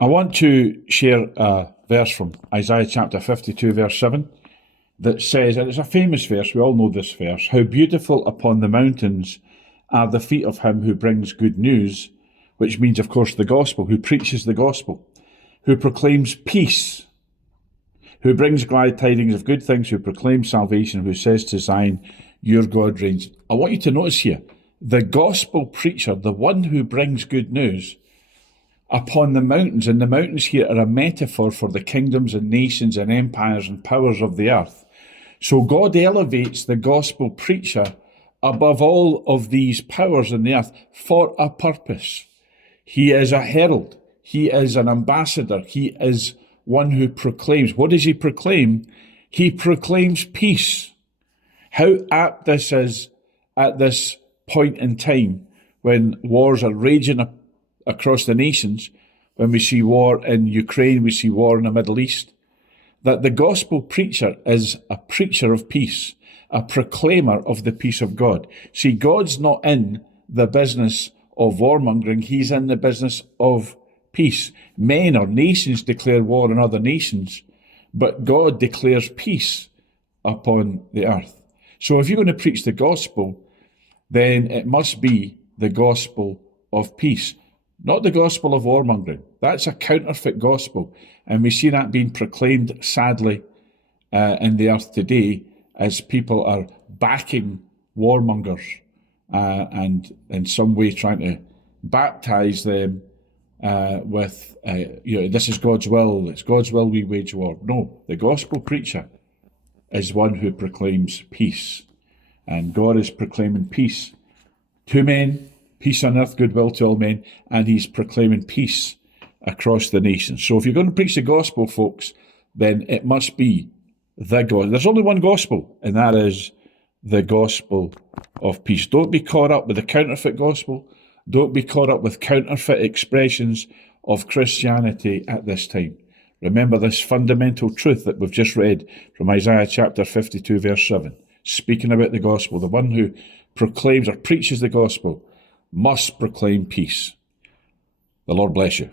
I want to share a verse from Isaiah chapter 52, verse 7, that says, and it's a famous verse, we all know this verse, "How beautiful upon the mountains are the feet of him who brings good news," which means, of course, the gospel, who preaches the gospel, who proclaims peace, who brings glad tidings of good things, who proclaims salvation, who says to Zion, "Your God reigns." I want you to notice here, the gospel preacher, the one who brings good news, upon the mountains, and the mountains here are a metaphor for the kingdoms and nations and empires and powers of the earth. So God elevates the gospel preacher above all of these powers in the earth for a purpose. He is a herald. He is an ambassador. He is one who proclaims. What does he proclaim? He proclaims peace. How apt this is at this point in time when wars are raging across the nations, when we see war in Ukraine, we see war in the Middle East, that the gospel preacher is a preacher of peace, a proclaimer of the peace of God. See, God's not in the business of warmongering, he's in the business of peace. Men or nations declare war on other nations, but God declares peace upon the earth. So if you're going to preach the gospel, then it must be the gospel of peace, not the gospel of warmongering. That's a counterfeit gospel, and we see that being proclaimed, sadly, in the earth today, as people are backing warmongers and in some way trying to baptize them with, this is God's will, it's God's will we wage war. No, the gospel preacher is one who proclaims peace, and God is proclaiming peace to men, peace on earth, goodwill to all men, and he's proclaiming peace across the nations. So if you're going to preach the gospel, folks, then it must be the gospel. There's only one gospel, and that is the gospel of peace. Don't be caught up with the counterfeit gospel. Don't be caught up with counterfeit expressions of Christianity at this time. Remember this fundamental truth that we've just read from Isaiah chapter 52, verse 7, speaking about the gospel. The one who proclaims or preaches the gospel must proclaim peace. The Lord bless you.